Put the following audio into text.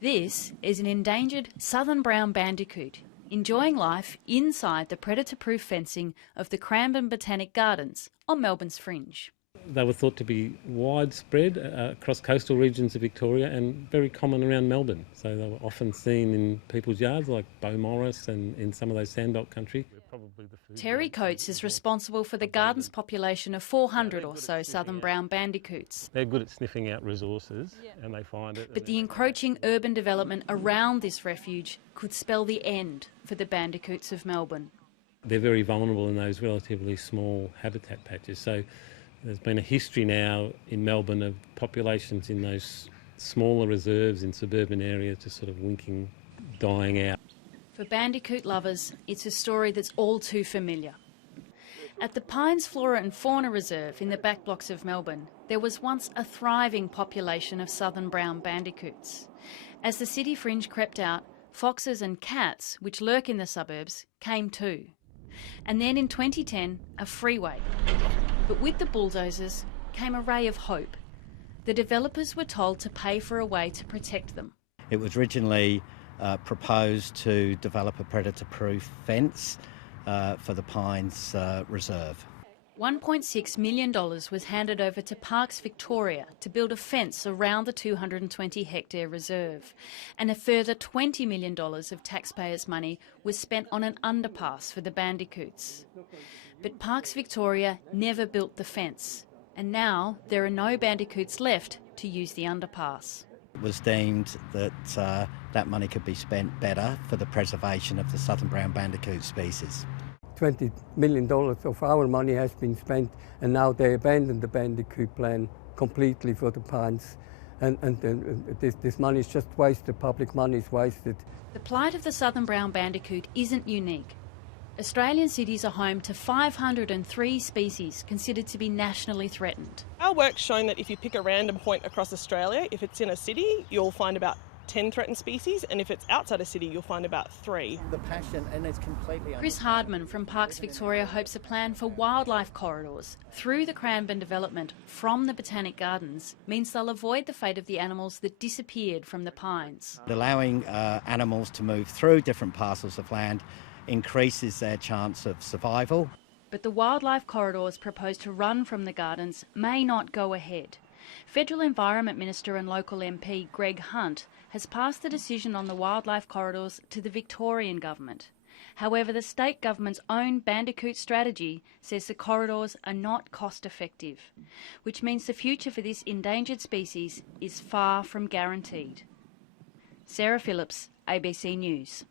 This is an endangered southern brown bandicoot enjoying life inside the predator-proof fencing of the Cranbourne Botanic Gardens on Melbourne's fringe. They were thought to be widespread across coastal regions of Victoria and very common around Melbourne. So they were often seen in people's yards like Beaumaris and in some of those sandbelt country. Terry Coates is responsible for the garden's population of 400 or so southern brown bandicoots. They're good at sniffing out resources and they find it. But the encroaching urban development around this refuge could spell the end for the bandicoots of Melbourne. They're very vulnerable in those relatively small habitat patches. So there's been a history now in Melbourne of populations in those smaller reserves in suburban areas just sort of winking, dying out. For bandicoot lovers, it's a story that's all too familiar. At the Pines Flora and Fauna Reserve in the back blocks of Melbourne, there was once a thriving population of southern brown bandicoots. As the city fringe crept out, foxes and cats, which lurk in the suburbs, came too. And then in 2010, a freeway. But with the bulldozers came a ray of hope. The developers were told to pay for a way to protect them. It was originally proposed to develop a predator-proof fence for the Pines Reserve. $1.6 million was handed over to Parks Victoria to build a fence around the 220-hectare reserve, and a further $20 million of taxpayers' money was spent on an underpass for the bandicoots. But Parks Victoria never built the fence, and now there are no bandicoots left to use the underpass. It was deemed that that money could be spent better for the preservation of the southern brown bandicoot species. $20 million of our money has been spent, and now they abandoned the bandicoot plan completely for the pines. And this money is just wasted, public money is wasted. The plight of the southern brown bandicoot isn't unique. Australian cities are home to 503 species considered to be nationally threatened. Our work's shown that if you pick a random point across Australia, if it's in a city, you'll find about 10 threatened species, and if it's outside a city, you'll find about 3. The passion, and it's completely... Chris Hardman from Parks Victoria hopes a plan for wildlife corridors through the Cranbourne development from the Botanic Gardens means they'll avoid the fate of the animals that disappeared from the pines. Allowing animals to move through different parcels of land increases their chance of survival. But the wildlife corridors proposed to run from the gardens may not go ahead. Federal Environment Minister and local MP Greg Hunt has passed the decision on the wildlife corridors to the Victorian government. However, the state government's own bandicoot strategy says the corridors are not cost effective, which means the future for this endangered species is far from guaranteed. Sarah Phillips, ABC News.